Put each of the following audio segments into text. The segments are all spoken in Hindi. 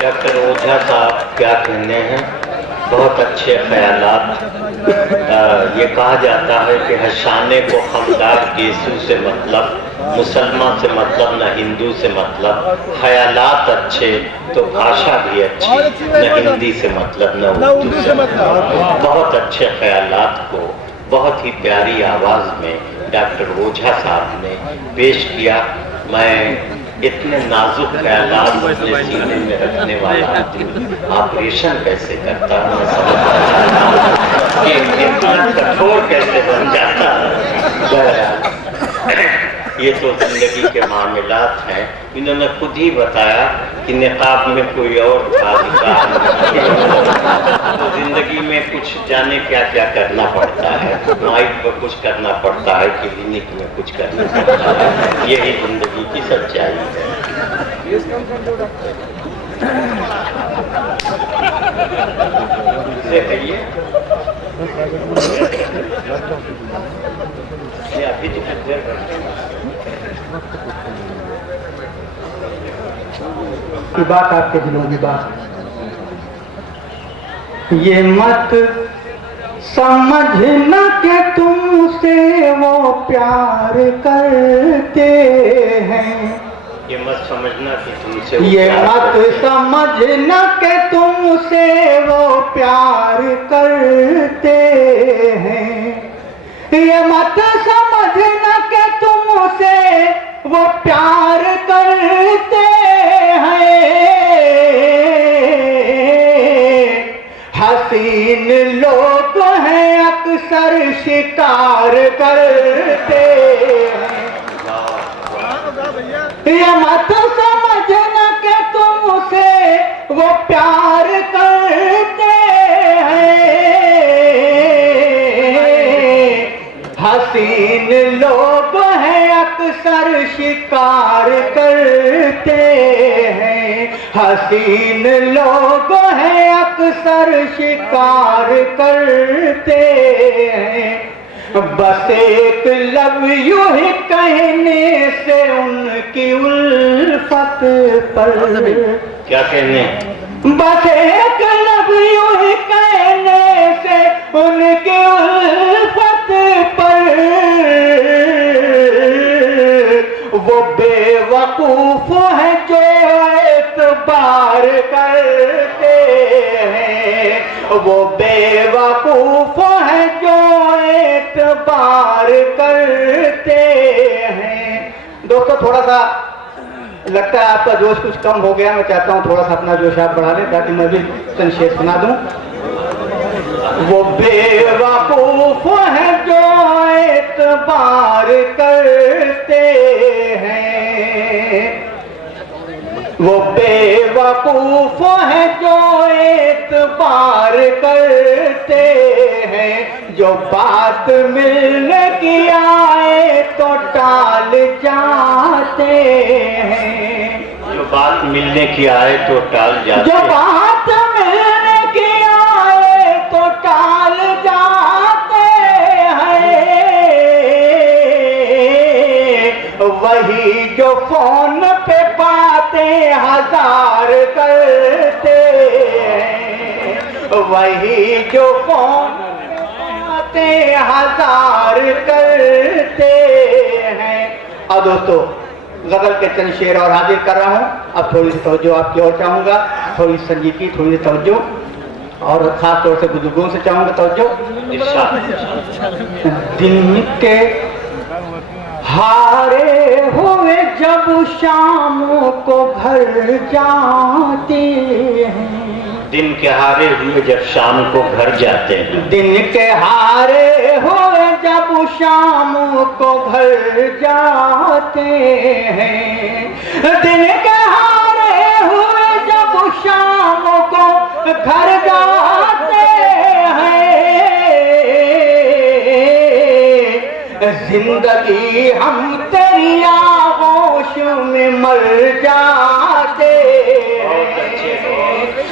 डॉक्टर ओझा साहब क्या कहने हैं, बहुत अच्छे ख्यालात। ये कहा जाता है कि हसाने को खमदार गेसू से मतलब, मुसलमान से मतलब न हिंदू से मतलब, ख्यालात अच्छे तो भाषा भी अच्छी, न हिंदी से मतलब न उर्दू से मतलब। बहुत अच्छे ख्यालात को बहुत ही प्यारी आवाज़ में डॉक्टर ओझा साहब ने पेश किया। मैं इतने नाजुक ख्यालात अपने सीने में रखने वाला आदमी ऑपरेशन कैसे करता है, इतना कठोर कैसे बन जाता है। ये तो जिंदगी के मामलात हैं। इन्होंने खुद ही बताया कि निकाब में कोई और था, तो जिंदगी में कुछ जाने क्या क्या करना पड़ता है, माइक पर कुछ करना पड़ता है, क्लिनिक में कुछ करना पड़ता है। यही जिंदगी की सच्चाई है। कहिए अभी तो कुछ देर की बात, आपके दिलों की बात। ये मत समझना कि तुमसे वो प्यार करते हैं, ये मत समझना कि तुमसे, ये मत समझना कि तुमसे वो प्यार करते हैं, ये मत समझना कि तुमसे वो प्यार करते हैं। हसीन लोग हैं अक्सर शिकार करते हैं, ये मत समझना कि तुमसे वो प्यार करते हैं। हसीन लोग हैं अक्सर शिकार करते हैं, हसीन लोग हैं अक्सर शिकार करते हैं। बस एक लव यू ही कहने से उनकी उल्फत पर, क्या कहने, बस एक लव यू ही कहने से उनकी उल्फत पर वो बेवकूफ है जो एतबार करते हैं, वो बेवकूफ है जो एतबार करते हैं। दोस्तों, थोड़ा सा लगता है आपका जोश कुछ कम हो गया। मैं चाहता हूँ थोड़ा सा अपना जोश आप बढ़ा लें ताकि मैं भी संक्षेप सुना दूं। वो बेवकूफ है जो एतबार करते हैं, वो बेवकूफ है जो एतबार करते हैं। जो बात मिलने की आए तो टाल जाते हैं, जो बात मिलने की आए तो टाल जाते, जो बात मिलने की आए तो टाल जाते हैं। वही जो फोन पे बातें हजार करते हैं, वही जो फोन पे हजार करते हैं। और दोस्तों, गजल के चंद शेर और हाजिर कर रहा हूँ। अब थोड़ी सी तवज्जो आपकी ओर चाहूँगा, थोड़ी संजीदगी, थोड़ी सी तवज्जो, और खास तौर से बुजुर्गों से चाहूँगा तवज्जो। दिन के हारे हुए जब शाम को घर जाते हैं, दिन के हारे हुए जब शाम को घर जाते हैं, दिन के हारे हुए जब शाम को घर जाते हैं, दिन के हारे हुए जब शाम को घर जाते हैं। जिंदगी हम तेरी आगोश में मर जाते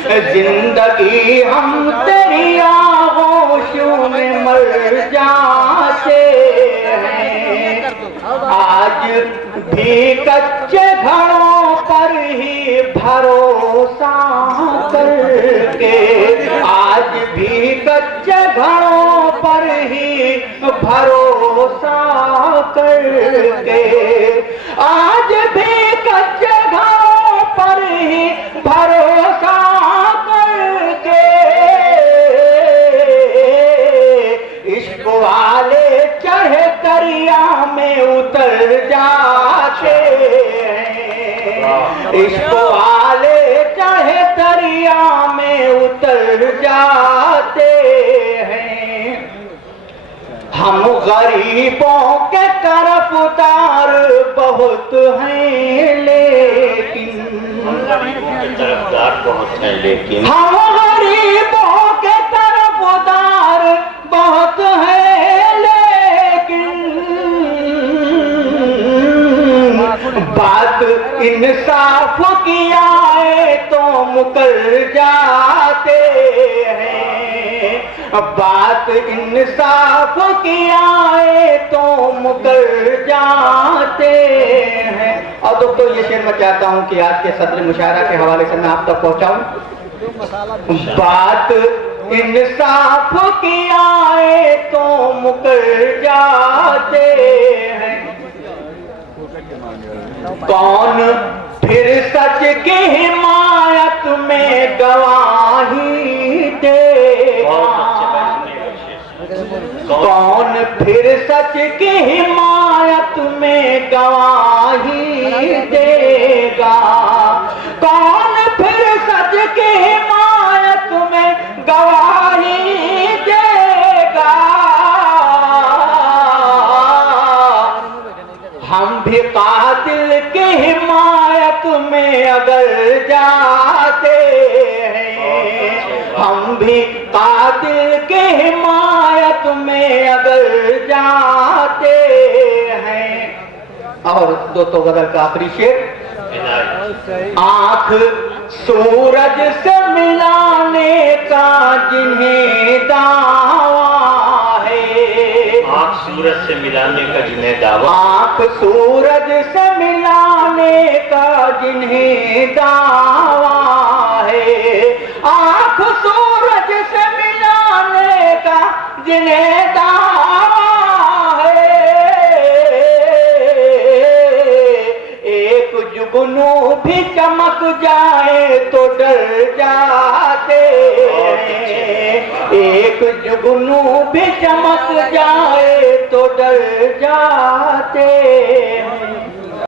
हैं, जिंदगी हम तेरी आगोश में मर जाते हैं। आज भी कच्चे घरों पर ही भरोसा कच्चे घरों पर ही भरोसा करके, आज भी कच्चे घरों पर ही भरोसा करके इश्क वाले चढ़े दरिया में उतर जाते हैं, इश्क वाले चढ़े दरिया में उतर जाते हैं। हम गरीबों के तरफदार बहुत हैं लेकिन, तरफदार बहुत हैं लेकिन, हम गरीबों के तरफदार बहुत हैं लेकिन, बात इंसाफ की आए तो मुकर जाते हैं, बात इंसाफ की आए तो मुकर जाते हैं। और दोस्तों ये शेर मैं चाहता हूं कि आज के सदर मुशायरा के हवाले से मैं आप तक पहुंचाऊं। बात इंसाफ की आए तो मुकर जाते हैं, कौन फिर सच की हिमायत में गवाही देगा, कौन फिर सच की हिमायत में गवाही देगा, कौन फिर सच की हिमायत में गवाही देगा। हम भी कातिल की हिमायत में अगर जाते हैं, हम भी कातिल की हिमायत में अगर जाते हैं। और दोस्तों गदर का आखिरी शेर, आंख सूरज से मिलाने का जिन्हें दावा है, आंख सूरज से मिलाने का जिन्हें दावा, आंख सूरज से मिलाने का जिन्हें दावा है, आंख सूरज से मिलाने का जिन्हें दावा है। एक जुगनू भी चमक जाए तो डर जाते हैं, एक जुगनू भी चमक जाए तो डर जाते